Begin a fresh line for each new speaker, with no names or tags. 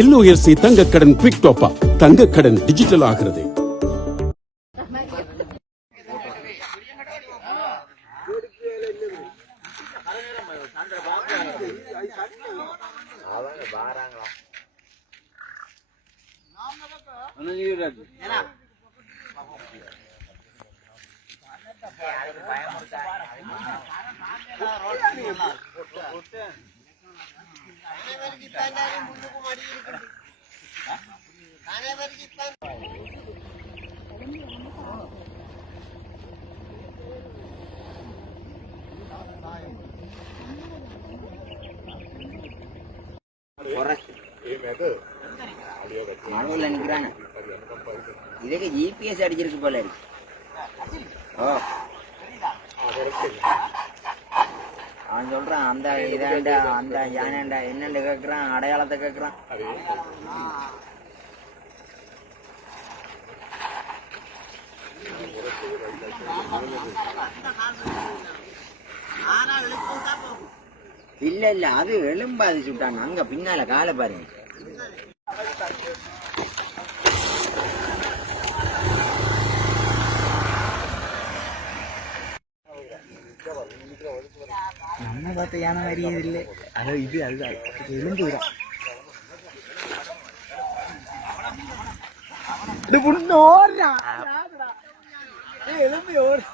LOSC தங்கக்கடன் quick டோப்பா தங்கக்கடன் டிஜிட்டல் ஆகிறது.
மனுவில் நிக்கிறாங்க இதுக்கு ஜிபிஎஸ் அடிச்சிருக்கு போல இருக்கு. ஓ அவன் சொல்றான் அந்த இதாண்டா அந்த யானேண்டா என்னண்டு கேக்குறான் அடையாளத்தை கேக்குறான். இல்ல இல்ல அது எலும்பாது சுட்டான் அங்க பின்னால காலை பாருங்க. நம்ம பார்த்த யானை வரியது இல்லை அது இது அதுதான் எலும்பு தான் இது புண்ணு ஓடுறா எலும்பு ஓடுறா